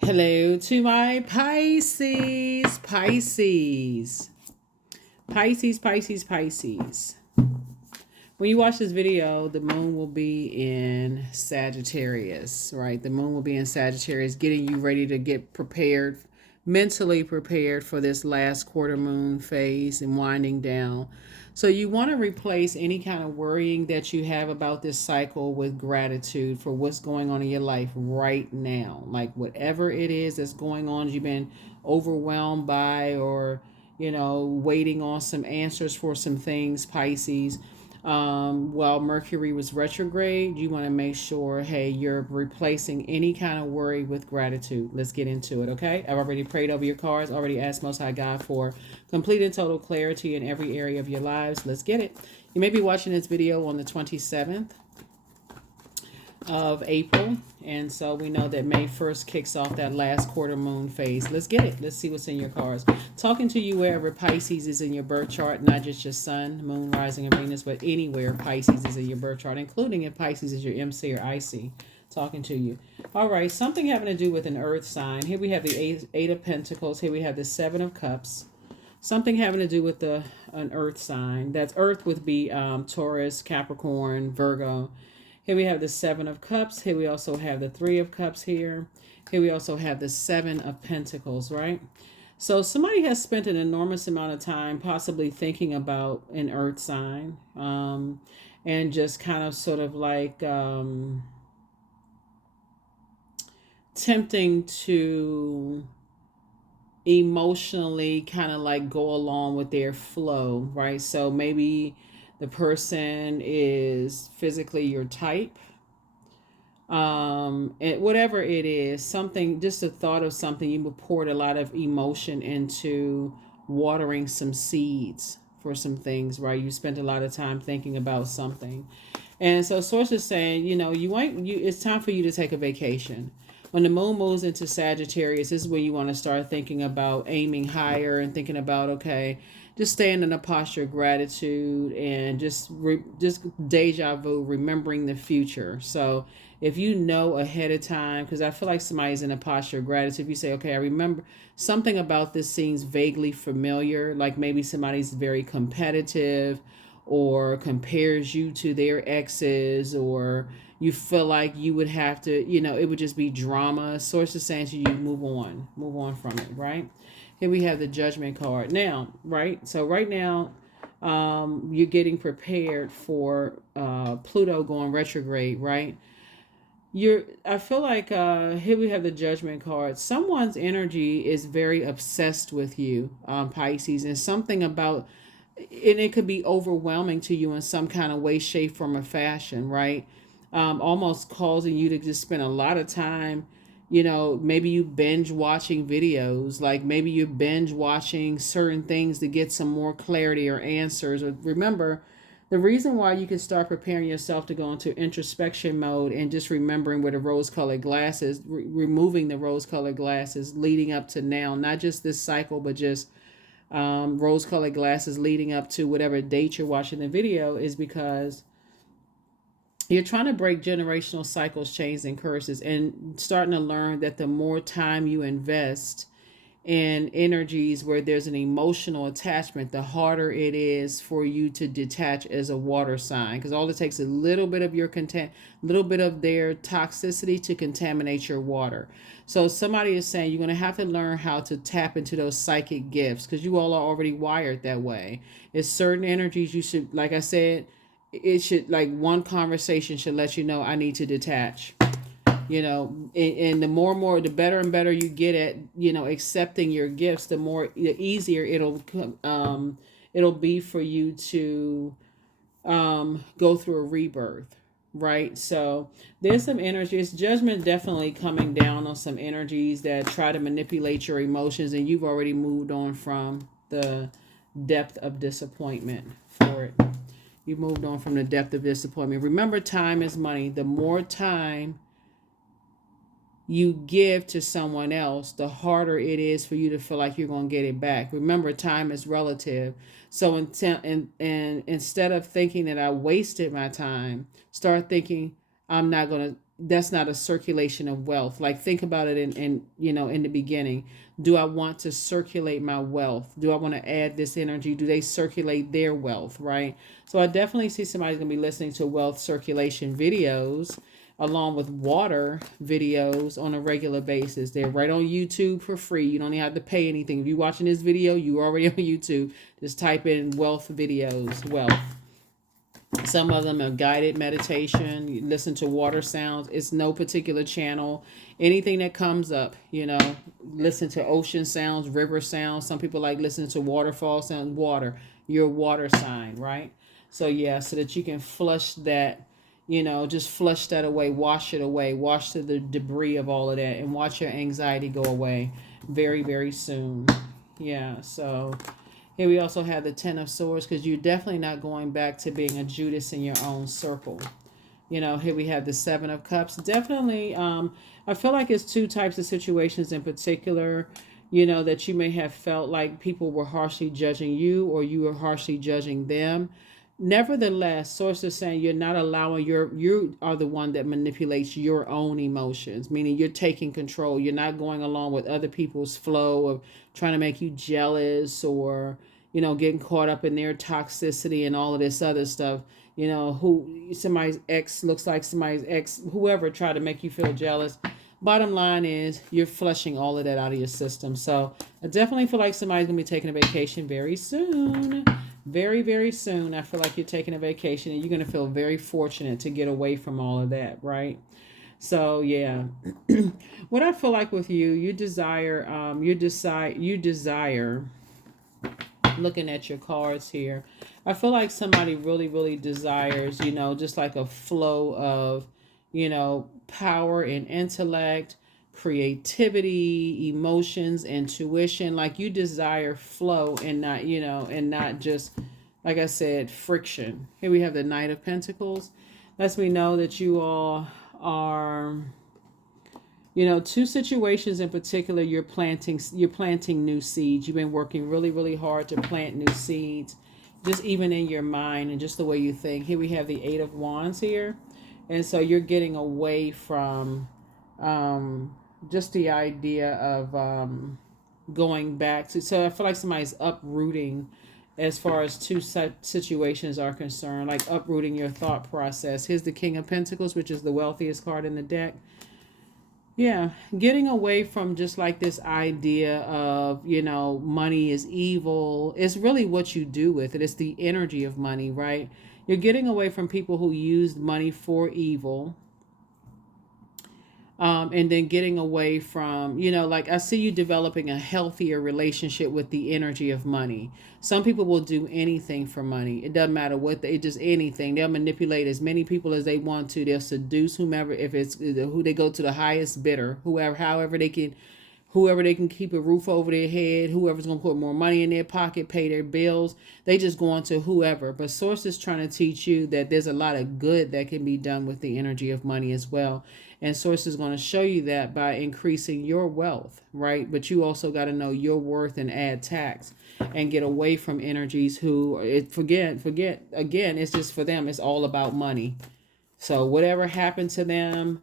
Hello to my Pisces, Pisces, Pisces, Pisces, Pisces. When you watch this video, the moon will be in Sagittarius, right? The moon will be in Sagittarius, getting you ready to get prepared, mentally prepared for this last quarter moon phase and winding down. So you want to replace any kind of worrying that you have about this cycle with gratitude for what's going on in your life right now. Like whatever it is that's going on, you've been overwhelmed by or, waiting on some answers for some things, Pisces. While Mercury was retrograde, you want to make sure, hey, you're replacing any kind of worry with gratitude. Let's get into it, okay? I've already prayed over your cards, already asked Most High God for complete and total clarity in every area of your lives. Let's get it. You may be watching this video on the 27th of April. And so we know that May 1st kicks off that last quarter moon phase. Let's get it. Let's see what's in your cards. Talking to you wherever Pisces is in your birth chart, not just your sun, moon, rising, and Venus, but anywhere Pisces is in your birth chart, including if Pisces is your MC or IC. Talking to you. All right, something having to do with an earth sign. Here we have the eight of Pentacles. Here we have the Seven of Cups. Something having to do with an earth sign. That's earth would be Taurus, Capricorn, Virgo. Here we have the Seven of Cups. Here we also have the Three of Cups here. Here we also have the Seven of Pentacles, right? So somebody has spent an enormous amount of time possibly thinking about an earth sign, and just kind of sort of like tempting to emotionally kind of like go along with their flow, right? So maybe the person is physically your type, and whatever it is, something, just a thought of something, you poured a lot of emotion into watering some seeds for some things, right? You spent a lot of time thinking about something, and so source is saying, it's time for you to take a vacation. When the moon moves into Sagittarius, this is when you want to start thinking about aiming higher and thinking about, okay, just staying in a posture of gratitude and just deja vu, remembering the future. So if you know ahead of time, because I feel like somebody's in a posture of gratitude, if you say, okay, I remember something about this seems vaguely familiar, like maybe somebody's very competitive or compares you to their exes, or you feel like you would have to, it would just be drama. Source is saying to you, move on from it, right? Here we have the Judgment card. Now, right? So right now, you're getting prepared for Pluto going retrograde, right? I feel like here we have the Judgment card. Someone's energy is very obsessed with you, Pisces, and something about, and it could be overwhelming to you in some kind of way, shape, form, or fashion, right? Almost causing you to just spend a lot of time, maybe you binge watching videos, like maybe you binge watching certain things to get some more clarity or answers. Or remember, the reason why you can start preparing yourself to go into introspection mode and just remembering with the rose colored glasses, removing the rose colored glasses leading up to now, not just this cycle, but just rose colored glasses leading up to whatever date you're watching the video, is because you're trying to break generational cycles, chains, and curses, and starting to learn that the more time you invest in energies where there's an emotional attachment, the harder it is for you to detach as a water sign. Because all it takes is a little bit of your content, a little bit of their toxicity to contaminate your water. So somebody is saying you're going to have to learn how to tap into those psychic gifts, because you all are already wired that way. It's certain energies you should, like I said, it should, like, one conversation should let you know I need to detach. And the more, the better and better you get at, accepting your gifts, the easier it'll be for you to go through a rebirth, right? So there's some energies, judgment definitely coming down on some energies that try to manipulate your emotions, and you've already moved on from the depth of disappointment for it. You moved on from the depth of disappointment. Remember, time is money. The more time you give to someone else, the harder it is for you to feel like you're going to get it back. Remember, time is relative. So and instead of thinking that I wasted my time, start thinking I'm not going to that's not a circulation of wealth. Like, think about it in the beginning. Do I want to circulate my wealth? Do I want to add this energy? Do they circulate their wealth, right? So I definitely see somebody's going to be listening to wealth circulation videos along with water videos on a regular basis. They're right on YouTube for free. You don't even have to pay anything. If you're watching this video, you're already on YouTube. Just type in wealth videos, wealth. Some of them are guided meditation. You listen to water sounds. It's no particular channel. Anything that comes up, listen to ocean sounds, river sounds. Some people like listening to waterfall sounds. Water, your water sign, right? So yeah, so that you can flush that, just flush that away, wash it away, wash the debris of all of that, and watch your anxiety go away very, very soon. Yeah, so here we also have the Ten of Swords, because you're definitely not going back to being a Judas in your own circle. Here we have the Seven of Cups. Definitely, I feel like it's two types of situations in particular, that you may have felt like people were harshly judging you or you were harshly judging them. Nevertheless, source is saying you're not allowing you are the one that manipulates your own emotions, meaning you're taking control. You're not going along with other people's flow of trying to make you jealous or, getting caught up in their toxicity and all of this other stuff. Who somebody's ex looks like somebody's ex, whoever tried to make you feel jealous. Bottom line is you're flushing all of that out of your system. So I definitely feel like somebody's going to be taking a vacation very soon. Very, very soon. I feel like you're taking a vacation and you're going to feel very fortunate to get away from all of that, right? So yeah, what I feel like with you desire, looking at your cards here, I feel like somebody really, really desires, just like a flow of, power and intellect, creativity, emotions, intuition. Like, you desire flow and not, and not just, like I said, friction. Here we have the Knight of Pentacles. Lets me know that you all are, two situations in particular. You're planting new seeds. You've been working really, really hard to plant new seeds, just even in your mind and just the way you think. Here we have the Eight of Wands here. And so you're getting away from just the idea of going back to. So I feel like somebody's uprooting as far as two situations are concerned, like uprooting your thought process. Here's the King of Pentacles, which is the wealthiest card in the deck. Yeah, getting away from just like this idea of, money is evil. It's really what you do with it. It's the energy of money, right? You're getting away from people who used money for evil. And then getting away from, like, I see you developing a healthier relationship with the energy of money. Some people will do anything for money. It doesn't matter what just anything. They'll manipulate as many people as they want to. They'll seduce whomever, if it's who they go to the highest bidder, however they can keep a roof over their head, whoever's going to put more money in their pocket, pay their bills. They just go on to whoever. But Source is trying to teach you that there's a lot of good that can be done with the energy of money as well. And Source is going to show you that by increasing your wealth, right? But you also got to know your worth and add tax and get away from energies who, forget, again, it's just for them. It's all about money. So whatever happened to them,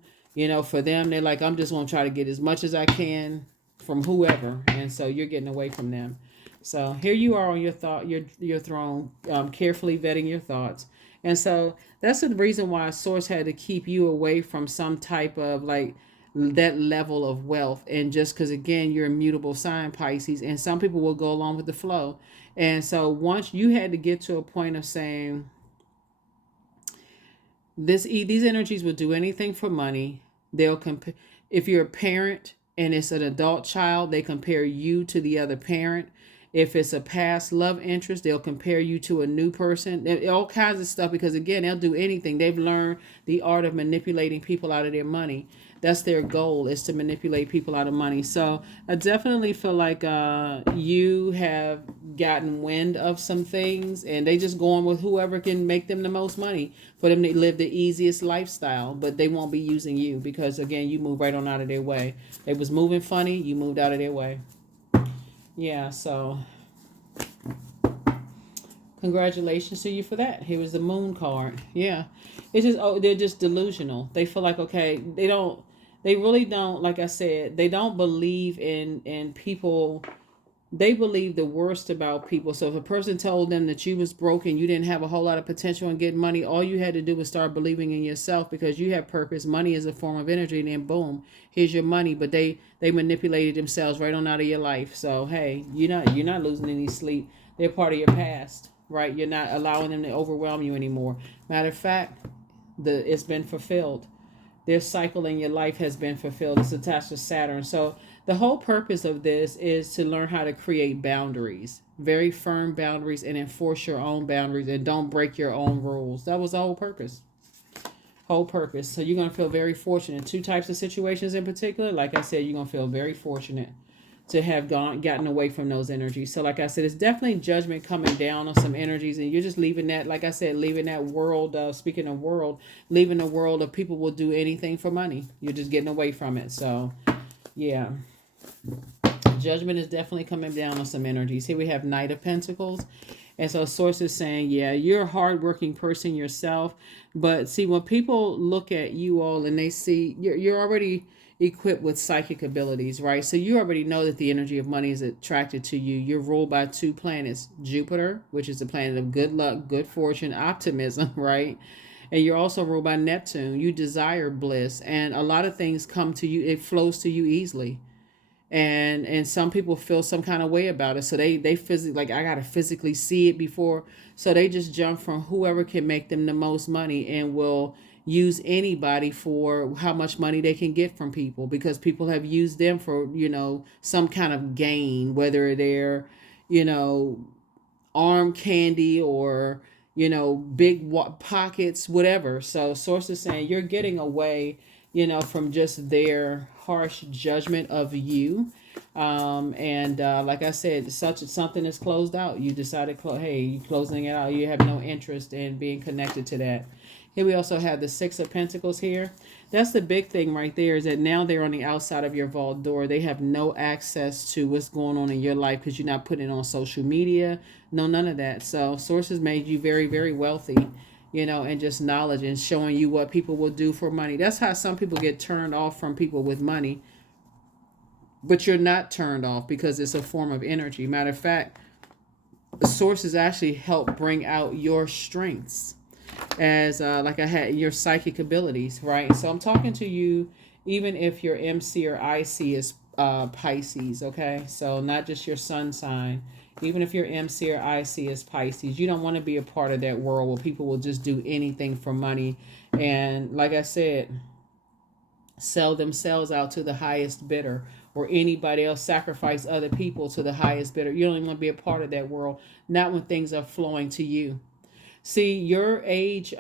for them, they're like, I'm just going to try to get as much as I can from whoever. And so you're getting away from them. So here you are on your throne, carefully vetting your thoughts. And so that's the reason why Source had to keep you away from some type of like that level of wealth. And just because, again, you're a mutable sign, Pisces, and some people will go along with the flow. And so once you had to get to a point of saying, these energies will do anything for money. They'll compare. If you're a parent and it's an adult child, they compare you to the other parent. If it's a past love interest, they'll compare you to a new person. All kinds of stuff, because again, they'll do anything. They've learned the art of manipulating people out of their money. That's their goal, is to manipulate people out of money. So I definitely feel like you have gotten wind of some things, and they just going with whoever can make them the most money for them to live the easiest lifestyle. But they won't be using you because, again, you move right on out of their way. They was moving funny, you moved out of their way. Yeah, so Congratulations to you for that. Here was the moon card. Yeah. It's just, oh, they're just delusional. They feel like, okay, they really don't, like I said, they don't believe in people. They believe the worst about people. So if a person told them that you was broken, you didn't have a whole lot of potential in getting money, all you had to do was start believing in yourself because you have purpose. Money is a form of energy, and then boom, here's your money. But they manipulated themselves right on out of your life. So hey, you're not losing any sleep. They're part of your past, right? You're not allowing them to overwhelm you anymore. Matter of fact, it's been fulfilled. Their cycle in your life has been fulfilled. It's attached to Saturn. So the whole purpose of this is to learn how to create boundaries, very firm boundaries, and enforce your own boundaries, and don't break your own rules. That was the whole purpose. Whole purpose. So you're going to feel very fortunate. Two types of situations in particular. Like I said, you're going to feel very fortunate to have gotten away from those energies. So like I said, it's definitely judgment coming down on some energies, and you're just leaving that, like I said, leaving that world, speaking of world, leaving the world of people will do anything for money. You're just getting away from it. So yeah, judgment is definitely coming down on some energies. Here we have Knight of Pentacles. And so source is saying, yeah, you're a hardworking person yourself. But see, when people look at you all and they see you're already equipped with psychic abilities, right? So you already know that the energy of money is attracted to you. You're ruled by two planets, Jupiter, which is the planet of good luck, good fortune, optimism, right? And you're also ruled by Neptune. You desire bliss, and a lot of things come to you. It flows to you easily. And some people feel some kind of way about it, so they physically, like, I gotta physically see it before, so they just jump from whoever can make them the most money and will use anybody for how much money they can get from people, because people have used them for some kind of gain, whether they're you know arm candy or big pockets, whatever. So sources saying you're getting away from just their harsh judgment of you. And like I said, something is closed out. You decided, hey, you closing it out. You have no interest in being connected to that. Here we also have the Six of Pentacles here. That's the big thing right there, is that now they're on the outside of your vault door. They have no access to what's going on in your life because you're not putting it on social media. No, none of that. So sources made you very, very wealthy, and just knowledge and showing you what people will do for money. That's how some people get turned off from people with money. But you're not turned off because it's a form of energy. Matter of fact, sources actually help bring out your strengths as like I had your psychic abilities, right? So I'm talking to you even if your MC or IC is Pisces, okay? So not just your sun sign. Even if your MC or IC is Pisces, you don't want to be a part of that world where people will just do anything for money. And like I said, sell themselves out to the highest bidder, or anybody else sacrifice other people to the highest bidder. You don't even want to be a part of that world, not when things are flowing to you. See, your age,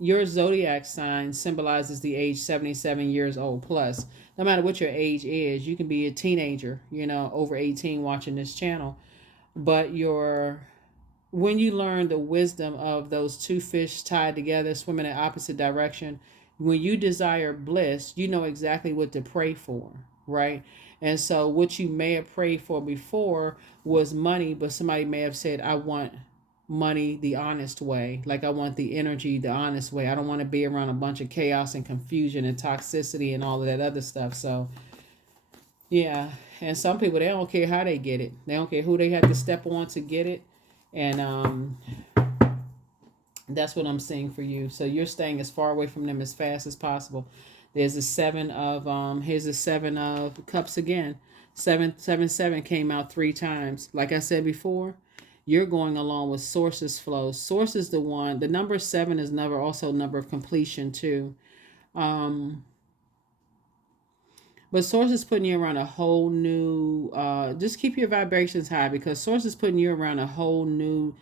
your zodiac sign symbolizes the age 77 years old plus. No matter what your age is, you can be a teenager, over 18 watching this channel. But when you learn the wisdom of those two fish tied together, swimming in opposite direction, when you desire bliss, you know exactly what to pray for, right? And so what you may have prayed for before was money, but somebody may have said, I want money the honest way. Like, I want the energy the honest way. I don't want to be around a bunch of chaos and confusion and toxicity and all of that other stuff. So yeah, and some people, they don't care how they get it. They don't care who they have to step on to get it. And that's what I'm seeing for you. So you're staying as far away from them as fast as possible. There's a here's a 7 of cups again. 777 came out 3 times. Like I said before, you're going along with sources flow. Source is the number 7 is also number of completion too. But source is putting you around a whole new, just keep your vibrations high, because source is putting you around a whole new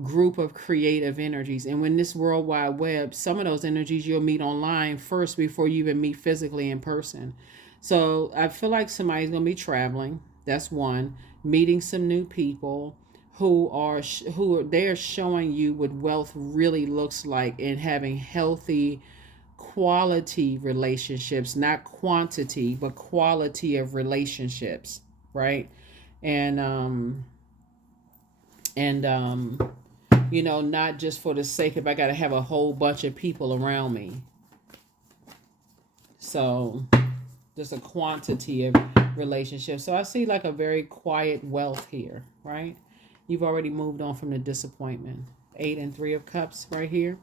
group of creative energies. And when this World Wide Web, some of those energies you'll meet online first before you even meet physically in person. So I feel like somebody's going to be traveling. That's one. Meeting some new people they are showing you what wealth really looks like, and having healthy, quality relationships, not quantity, but quality of relationships, right? And And, not just for the sake of I got to have a whole bunch of people around me. So just a quantity of relationships. So I see like a very quiet wealth here, right? You've already moved on from the disappointment. 8 and 3 of cups right here.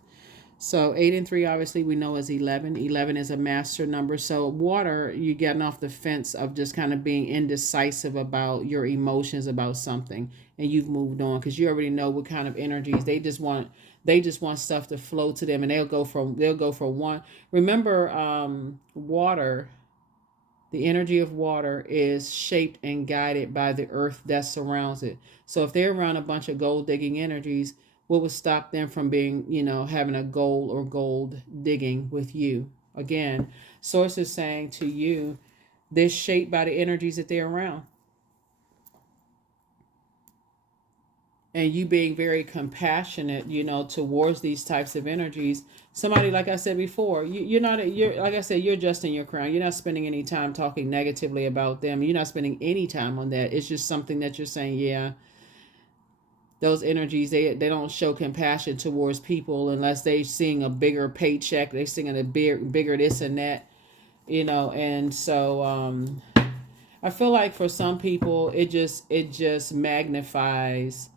So 8 and 3, obviously, we know is 11. 11 is a master number. So water, you're getting off the fence of just kind of being indecisive about your emotions about something, and you've moved on because you already know what kind of energies they just want stuff to flow to them, and they'll go for one. Remember, water. The energy of water is shaped and guided by the earth that surrounds it. So if they're around a bunch of gold digging energies, what would stop them from being, having a goal or gold digging with you? Again, source is saying to you, they're shaped by the energies that they're around. And you being very compassionate, towards these types of energies. Somebody, like I said before, you're like I said, you're just in your crown. You're not spending any time talking negatively about them. You're not spending any time on that. It's just something that you're saying, yeah, those energies, they don't show compassion towards people unless they seeing a bigger paycheck, they seeing a bigger this and that, and so I feel like for some people it just magnifies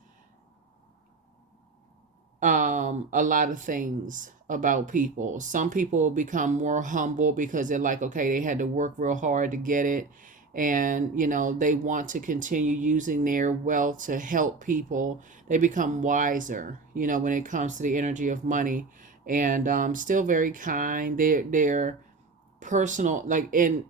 a lot of things about people. Some people become more humble because they're like, okay, they had to work real hard to get it. And, they want to continue using their wealth to help people. They become wiser, when it comes to the energy of money. And still very kind. They're personal, like in,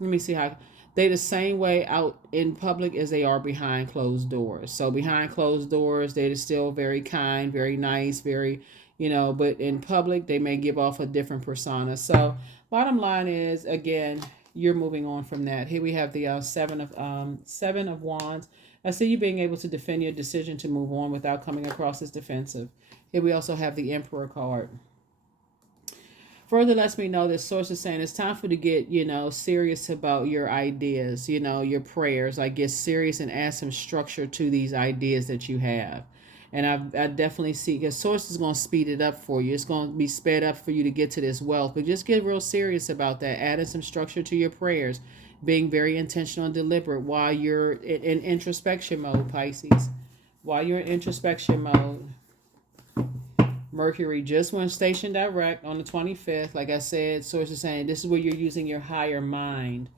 let me see how they the same way out in public as they are behind closed doors. So behind closed doors, they're still very kind, very nice, very, but in public they may give off a different persona. So bottom line is, again, you're moving on from that. Here we have the seven of wands. I see you being able to defend your decision to move on without coming across as defensive. Here we also have the Emperor card. Further lets me know that source is saying it's time for you to get, serious about your ideas, your prayers. Like, get serious and add some structure to these ideas that you have. And I definitely see, because source is going to speed it up for you. It's going to be sped up for you to get to this wealth. But just get real serious about that. Adding some structure to your prayers. Being very intentional and deliberate while you're in introspection mode, Pisces. While you're in introspection mode, Mercury just went station direct on the 25th. Like I said, source is saying this is where you're using your higher mind.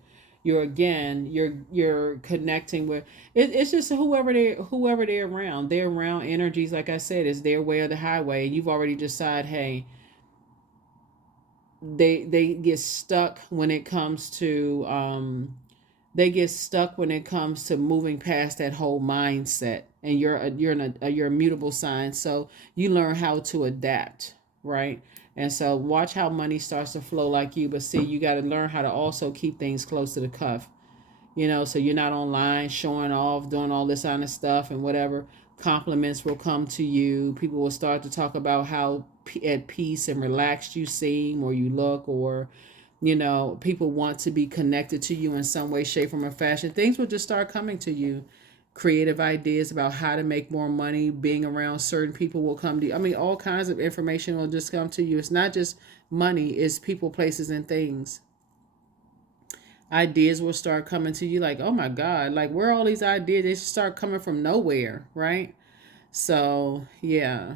You're connecting with it's just whoever they're around. They're around energies, like I said, is their way or the highway. And you've already decided, hey, they get stuck when it comes to moving past that whole mindset. And you're a mutable sign, so you learn how to adapt, right? And so watch how money starts to flow like you, but see, you got to learn how to also keep things close to the cuff, so you're not online showing off, doing all this kind of stuff and whatever. Compliments will come to you. People will start to talk about how at peace and relaxed you seem or you look, or people want to be connected to you in some way, shape, form, or fashion. Things will just start coming to you. Creative ideas about how to make more money, being around certain people will come to you. I mean, all kinds of information will just come to you. It's not just money, it's people, places, and things. Ideas will start coming to you like, oh my God, like, where are all these ideas? They start coming from nowhere, right? So, yeah.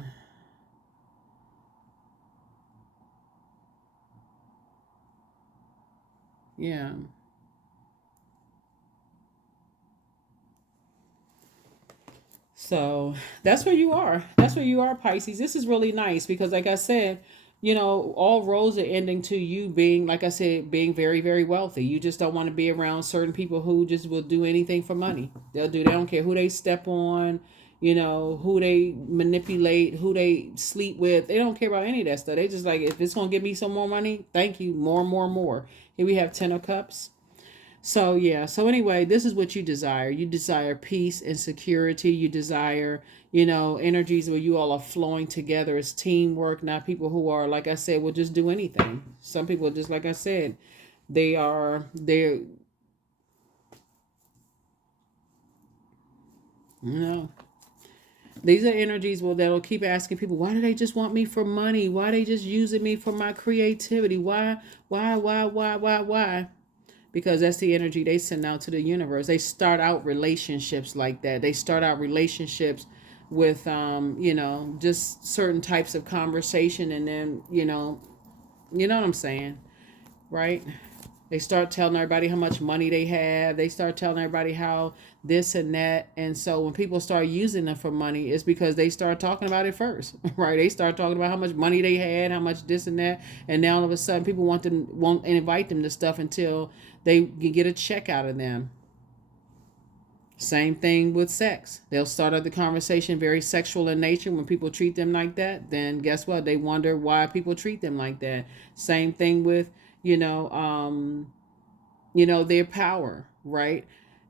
Yeah. So that's where you are. That's where you are, Pisces. This is really nice because, like I said, all roads are ending to you being, like I said, being very, very wealthy. You just don't want to be around certain people who just will do anything for money. They don't care who they step on, who they manipulate, who they sleep with. They don't care about any of that stuff. They just like, if it's going to give me some more money, thank you, more, more, more. Here we have 10 of Cups. So yeah, so anyway, this is what you desire. You desire peace and security. You desire, energies where you all are flowing together as teamwork, not people who are, like I said, will just do anything. Some people, just like I said, they're you know These are energies that'll keep asking people, why do they just want me for money? Why they just using me for my creativity? Why? Because that's the energy they send out to the universe. They start out relationships like that. They start out relationships with just certain types of conversation, and then you know what I'm saying, right? They start telling everybody how much money they have. They start telling everybody how this and that. And so when people start using them for money, it's because they start talking about it first, right? They start talking about how much money they had, how much this and that. And now all of a sudden people won't invite them to stuff until they can get a check out of them. Same thing with sex. They'll start out the conversation very sexual in nature. When people treat them like that, then guess what? They wonder why people treat them like that. Same thing with, you know, um, their power, right?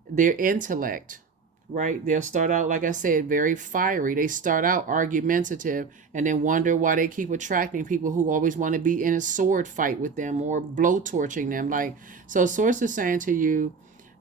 Their intellect, right? They'll start out, like I said, very fiery. They start out argumentative and then wonder why they keep attracting people who always want to be in a sword fight with them or blowtorching them. Like, so Source is saying to you,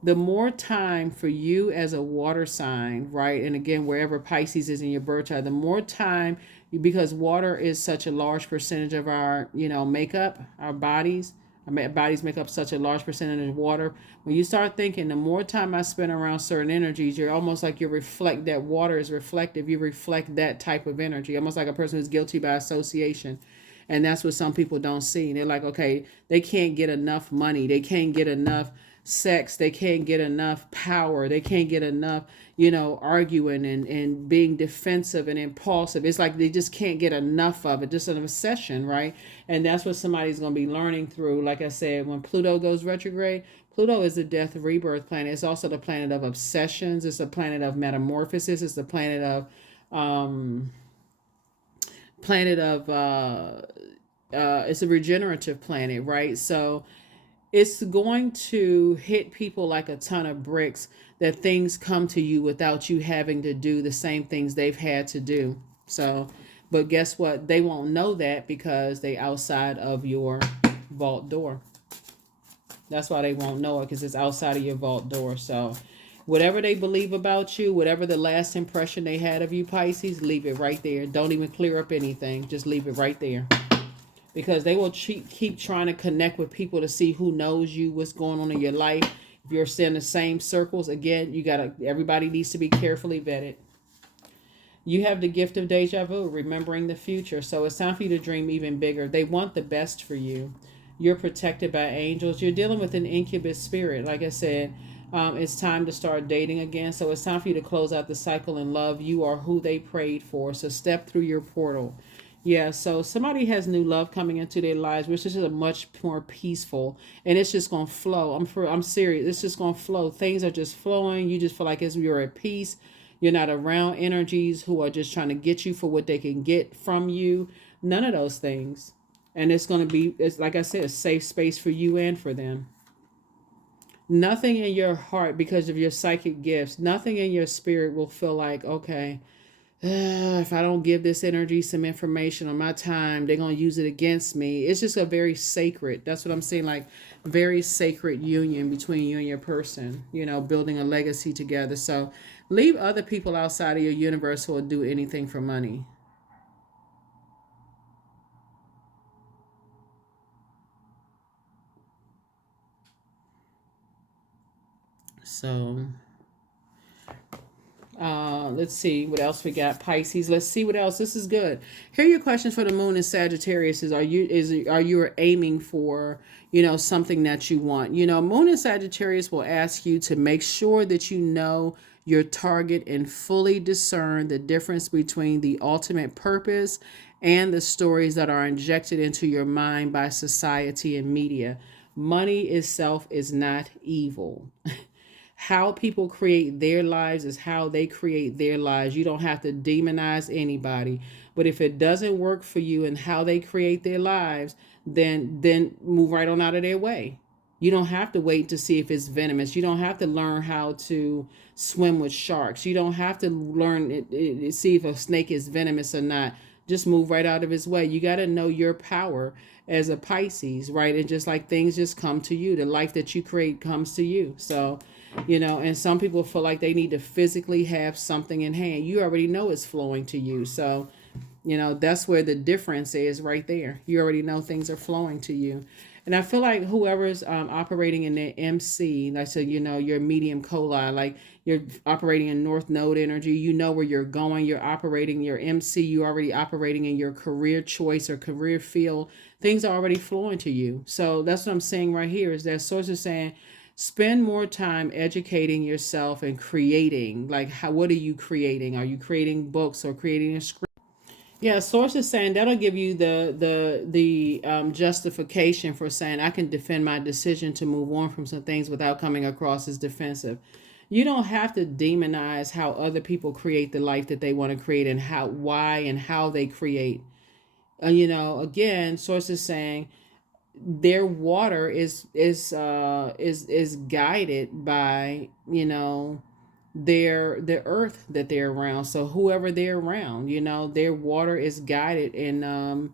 the more time for you as a water sign, right? And again, wherever Pisces is in your birth chart, the more time, because water is such a large percentage of our, makeup, our bodies. Our bodies make up such a large percentage of water. When you start thinking, the more time I spend around certain energies, you're almost like that water is reflective. You reflect that type of energy, almost like a person who's guilty by association. And that's what some people don't see. They're like, okay, they can't get enough money. They can't get enough sex. They can't get enough power. They can't get enough, arguing and being defensive and impulsive. It's like they just can't get enough of it. Just an obsession, right? And that's what somebody's going to be learning through. Like I said, when Pluto goes retrograde, Pluto is the death rebirth planet. It's also the planet of obsessions. It's a planet of metamorphosis. It's the um, planet of it's a regenerative planet, right? So it's going to hit people like a ton of bricks, that things come to you without you having to do the same things they've had to do. So, but guess what? They won't know that because they outside of your vault door. That's why they won't know it, because it's outside of your vault door. So whatever they believe about you, whatever the last impression they had of you, Pisces, leave it right there. Don't even clear up anything. Just leave it right there. Because they will keep trying to connect with people to see who knows you, what's going on in your life. If you're in the same circles, again, everybody needs to be carefully vetted. You have the gift of deja vu, remembering the future. So it's time for you to dream even bigger. They want the best for you. You're protected by angels. You're dealing with an incubus spirit. Like I said, it's time to start dating again. So it's time for you to close out the cycle in love. You are who they prayed for. So step through your portal. Yeah, so somebody has new love coming into their lives, which is just a much more peaceful, and it's just gonna flow. I'm serious. It's just gonna flow. Things are just flowing. You just feel like you're at peace. You're not around energies who are just trying to get you for what they can get from you. None of those things. And it's like I said, a safe space for you and for them. Nothing in your heart, because of your psychic gifts, nothing in your spirit will feel like, okay, if I don't give this energy some information on my time, they're going to use it against me. It's just a very sacred, that's what I'm saying, like very sacred union between you and your person, building a legacy together. So leave other people outside of your universe who will do anything for money. So let's see what else we got. Pisces. Let's see what else. This is good. Here are your questions for the moon in Sagittarius. Are you aiming for something that you want? Moon in Sagittarius will ask you to make sure that you know your target and fully discern the difference between the ultimate purpose and the stories that are injected into your mind by society and media. Money itself is not evil. How people create their lives is how they create their lives. You don't have to demonize anybody. But if it doesn't work for you and how they create their lives, then move right on out of their way. You don't have to wait to see if it's venomous. You don't have to learn how to swim with sharks. You don't have to learn see if a snake is venomous or not. just move right out of his way. You got to know your power as a Pisces, right? And just like things just come to you, the life that you create comes to you. So, and some people feel like they need to physically have something in hand. You already know it's flowing to you. So, that's where the difference is right there. You already know things are flowing to you. And I feel like whoever's operating in the MC, like, so, your medium coli, like you're operating in North Node energy, you know where you're going, you're operating your MC, you're already operating in your career choice or career field. Things are already flowing to you. So that's what I'm saying right here is that source is saying, spend more time educating yourself and creating. Like, what are you creating? Are you creating books or creating a script? Yeah, source is saying that'll give you the justification for saying I can defend my decision to move on from some things without coming across as defensive. You don't have to demonize how other people create the life that they want to create and why and how they create. Again, source is saying their water is guided by their earth that they're around. So whoever they're around, their water is guided and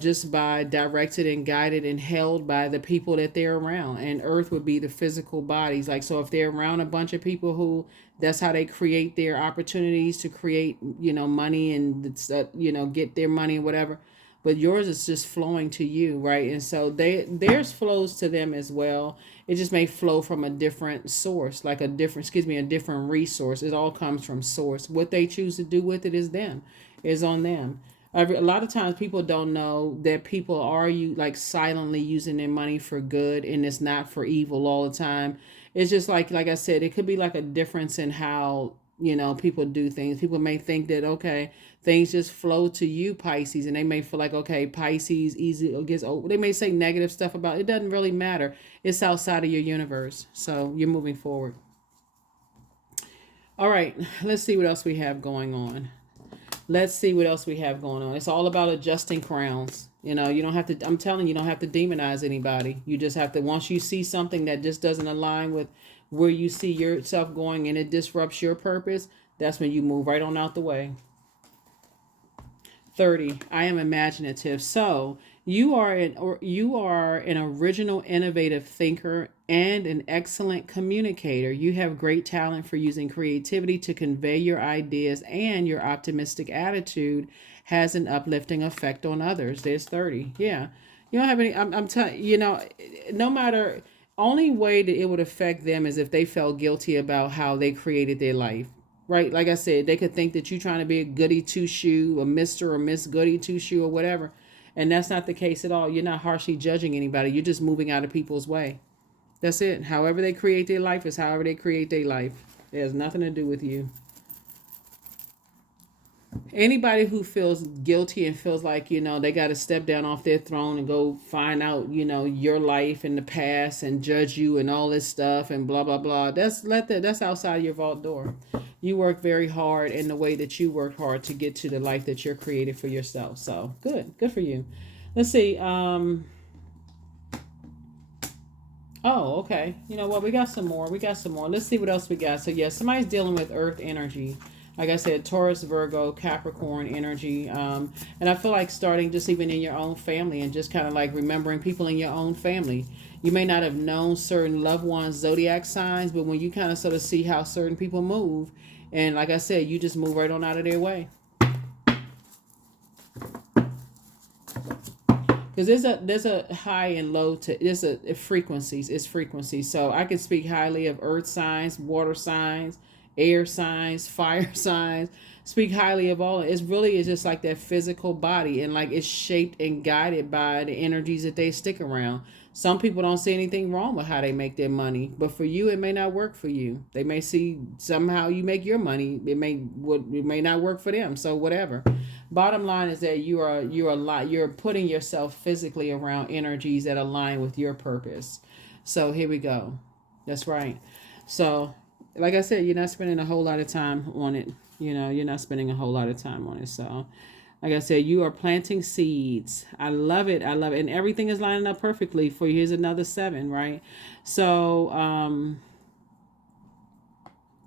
just by directed and guided and held by the people that they're around. And earth would be the physical bodies. Like, so if they're around a bunch of people who that's how they create their opportunities to create money and get their money and whatever, but yours is just flowing to you, right? And so theirs flows to them as well. It just may flow from a different source, like a different resource. It all comes from source. What they choose to do with it is on them. A lot of times people don't know that people are like silently using their money for good, and it's not for evil all the time. It's just like I said, it could be like a difference in how people do things. People may think that, okay, things just flow to you, Pisces, and they may feel like, okay, Pisces easy or gets old. They may say negative stuff about it. It doesn't really matter. It's outside of your universe, so you're moving forward. All right, let's see what else we have going on. It's all about adjusting crowns. You don't have to, I'm telling you, don't have to demonize anybody. You just have to, once you see something that just doesn't align with where you see yourself going and it disrupts your purpose, that's when you move right on out the way. 30. I am imaginative. So you are an original, innovative thinker and an excellent communicator. You have great talent for using creativity to convey your ideas, and your optimistic attitude has an uplifting effect on others. There's 30. Yeah. You don't have any, I'm telling no matter, only way that it would affect them is if they felt guilty about how they created their life. Right? Like I said, they could think that you're trying to be a goody two shoe, a Mr. or Miss Goody two shoe or whatever. And that's not the case at all. You're not harshly judging anybody. You're just moving out of people's way. That's it. However they create their life is however they create their life. It has nothing to do with you. Anybody who feels guilty and feels like they got to step down off their throne and go find out your life in the past and judge you and all this stuff and blah blah blah, that's outside your vault door. You work very hard in the way that you work hard to get to the life that you're created for yourself. So good for you. Let's see. Oh, okay. You know what? We got some more. Let's see what else we got. So yeah, somebody's dealing with earth energy. Like I said, Taurus, Virgo, Capricorn energy. And I feel like starting just even in your own family and just kind of like remembering people in your own family. You may not have known certain loved ones, Zodiac signs, but when you kind of sort of see how certain people move, and like I said, you just move right on out of their way. Because there's a high and low to there's a frequencies. It's frequencies. So I can speak highly of earth signs, water signs, air signs, fire signs. Speak highly of all. It's really is just like that physical body, and like it's shaped and guided by the energies that they stick around. Some people don't see anything wrong with how they make their money, but for you, it may not work for you. They may see somehow you make your money. It may not work for them. So whatever. Bottom line is that you're putting yourself physically around energies that align with your purpose. So here we go. That's right. So like I said, you're not spending a whole lot of time on it. You're not spending a whole lot of time on it. So like I said, you are planting seeds. I love it. And everything is lining up perfectly for you. Here's another 7, right? So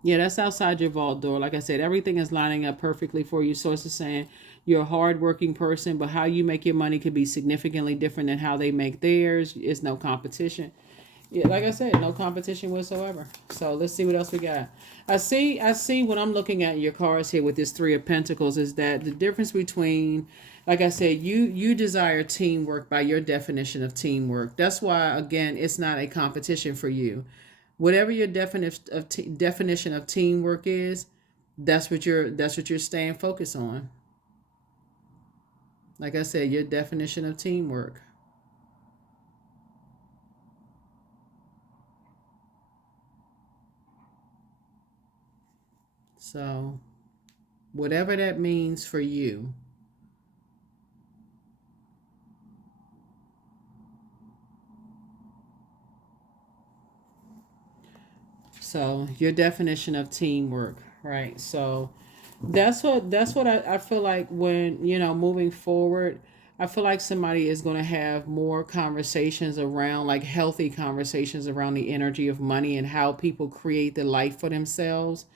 yeah, that's outside your vault door. Like I said, everything is lining up perfectly for you. So it's just saying you're a hardworking person, but how you make your money could be significantly different than how they make theirs. It's no competition. Yeah, like I said, no competition whatsoever. So let's see what else we got. I see when I'm looking at your cards here with this Three of Pentacles is that the difference between, like I said, you desire teamwork by your definition of teamwork. That's why again, it's not a competition for you. Whatever your definition of teamwork is, that's what you're staying focused on. Like I said, your definition of teamwork. So whatever that means for you. So your definition of teamwork, right? So that's what I feel like when, moving forward, I feel like somebody is going to have more conversations around, like healthy conversations around the energy of money and how people create the life for themselves,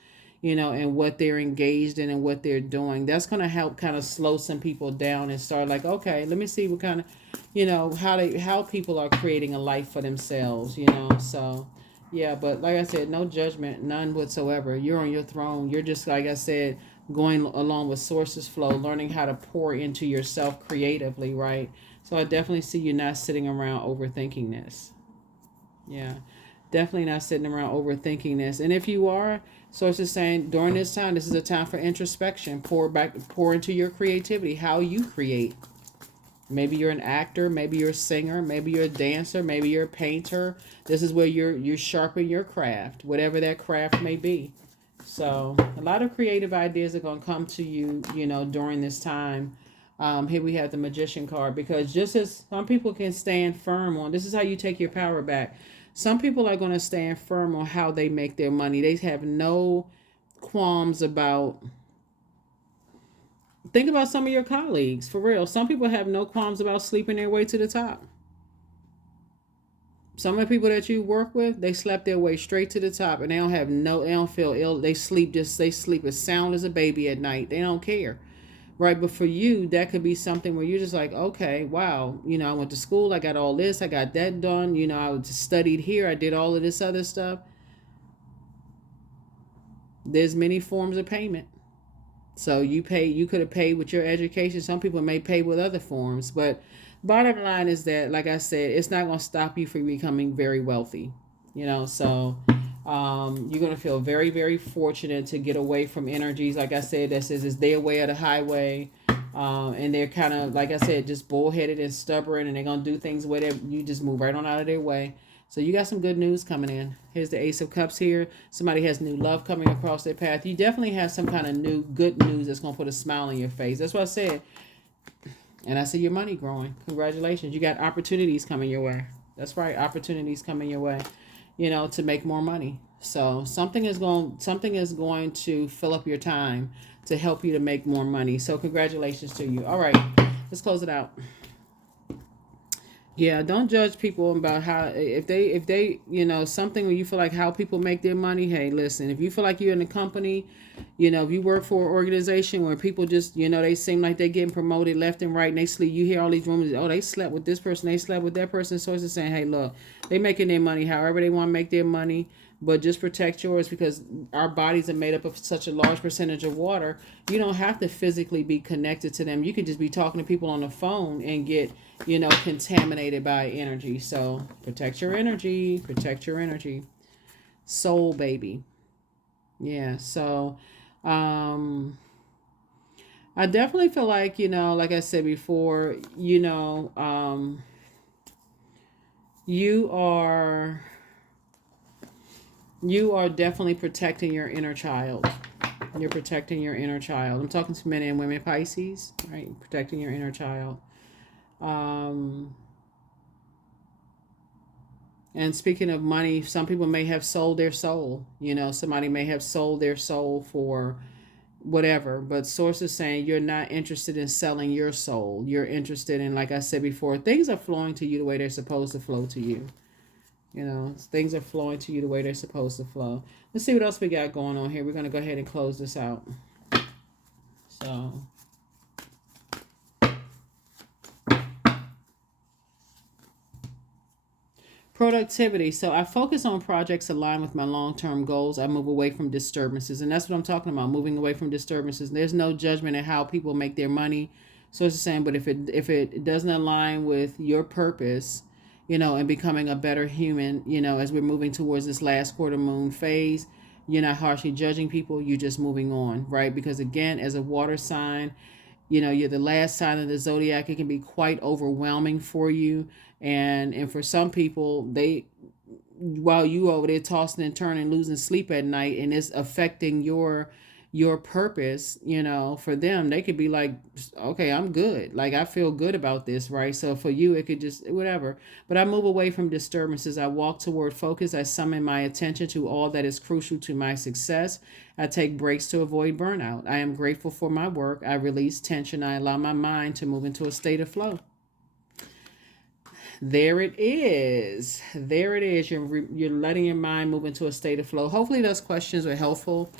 and what they're engaged in and what they're doing. That's going to help kind of slow some people down and start like, okay, let me see what kind of, how people are creating a life for themselves. So yeah, but like I said, no judgment, none whatsoever. You're on your throne. You're just, like I said, going along with sources flow, learning how to pour into yourself creatively, right? So I definitely see you not sitting around overthinking this. Yeah, definitely not sitting around overthinking this. And if you are, sources saying during this time, this is a time for introspection. Pour into your creativity, how you create. Maybe you're an actor, maybe you're a singer, maybe you're a dancer, maybe you're a painter. This is where you sharpen your craft, whatever that craft may be. So a lot of creative ideas are going to come to you, during this time. Here we have the Magician card, because just as some people can stand firm on, this is how you take your power back. Some people are going to stand firm on how they make their money. They have no qualms about. Think about some of your colleagues, for real. Some people have no qualms about sleeping their way to the top. Some of the people that you work with, they slept their way straight to the top, and they don't feel ill. They sleep as sound as a baby at night. They don't care, right? But for you, that could be something where you're just like, okay, wow, I went to school, I got all this, I got that done. I studied here, I did all of this other stuff. There's many forms of payment. So you could have paid with your education. Some people may pay with other forms, but bottom line is that, like I said, it's not going to stop you from becoming very wealthy. So you're going to feel very, very fortunate to get away from energies. Like I said, that says it's their way or the highway. And they're kind of, like I said, just bullheaded and stubborn, and they're going to do things where you just move right on out of their way. So you got some good news coming in. Here's the Ace of Cups here. Somebody has new love coming across their path. You definitely have some kind of new good news that's going to put a smile on your face. That's what I said. And I see your money growing. Congratulations. You got opportunities coming your way. That's right. Opportunities coming your way, to make more money. So something is going to fill up your time to help you to make more money. So congratulations to you. All right. Let's close it out. Yeah, don't judge people about how, if they something where you feel like how people make their money. Hey, listen, if you feel like you're in a company, if you work for an organization where people just, they seem like they're getting promoted left and right, and they sleep, you hear all these rumors, oh, they slept with this person, they slept with that person. So it's saying, hey, look, they making their money however they want to make their money, but just protect yours, because our bodies are made up of such a large percentage of water. You don't have to physically be connected to them. You can just be talking to people on the phone and get, contaminated by energy. So protect your energy, protect your energy. Soul baby. Yeah. So, I definitely feel like, like I said before, you are, you are definitely protecting your inner child. You're protecting your inner child. I'm talking to men and women, Pisces, right? Protecting your inner child. Um, And speaking of money, some people may have sold their soul. Somebody may have sold their soul for whatever. But source is saying you're not interested in selling your soul. You're interested in, like I said before, things are flowing to you the way they're supposed to flow to you. Things are flowing to you the way they're supposed to flow. Let's see what else we got going on here. We're going to go ahead and close this out. So, Productivity. So I focus on projects aligned with my long-term goals. I move away from disturbances, and that's what I'm talking about. Moving away from disturbances. There's no judgment in how people make their money. So it's the same. But if it doesn't align with your purpose, and becoming a better human, as we're moving towards this last quarter moon phase, you're not harshly judging people. You're just moving on, right? Because again, as a water sign, you're the last sign of the zodiac. It can be quite overwhelming for you, and for some people, they while you over there tossing and turning, losing sleep at night, and it's affecting your purpose, for them, they could be like, okay, I'm good. Like, I feel good about this, right? So for you, it could just whatever. But I move away from disturbances. I walk toward focus. I summon my attention to all that is crucial to my success. I take breaks to avoid burnout. I am grateful for my work. I release tension. I allow my mind to move into a state of flow. There it is. There it is. You're letting your mind move into a state of flow. Hopefully, those questions are helpful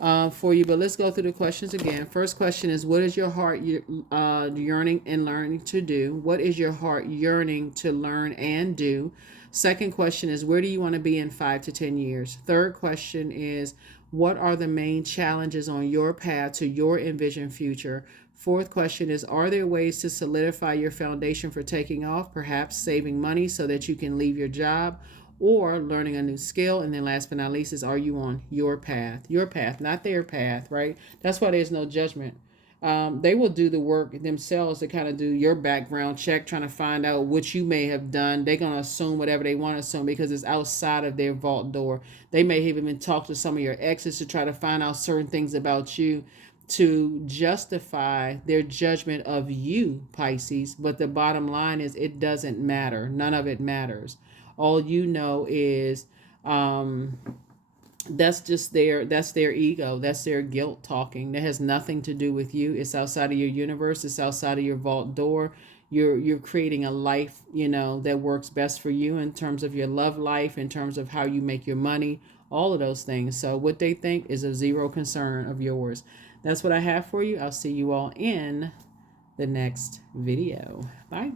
for you. But let's go through the questions again. First question is, what is your heart yearning and learning to do? What is your heart yearning to learn and do? Second question is, where do you want to be in 5 to 10 years? Third question is, what are the main challenges on your path to your envisioned future? Fourth question is, are there ways to solidify your foundation for taking off, perhaps saving money so that you can leave your job or learning a new skill? And then last but not least is, are you on your path? Your path, not their path, right? That's why there's no judgment. They will do the work themselves to kind of do your background check, trying to find out what you may have done. They're going to assume whatever they want to assume because it's outside of their vault door. They may have even talked to some of your exes to try to find out certain things about you to justify their judgment of you, Pisces. But the bottom line is, it doesn't matter. None of it matters. All you know is that's their ego, that's their guilt talking. That has nothing to do with you. It's outside of your universe. It's outside of your vault door. You're creating a life, that works best for you in terms of your love life, in terms of how you make your money, all of those things. So what they think is of zero concern of yours. That's what I have for you. I'll see you all in the next video. Bye.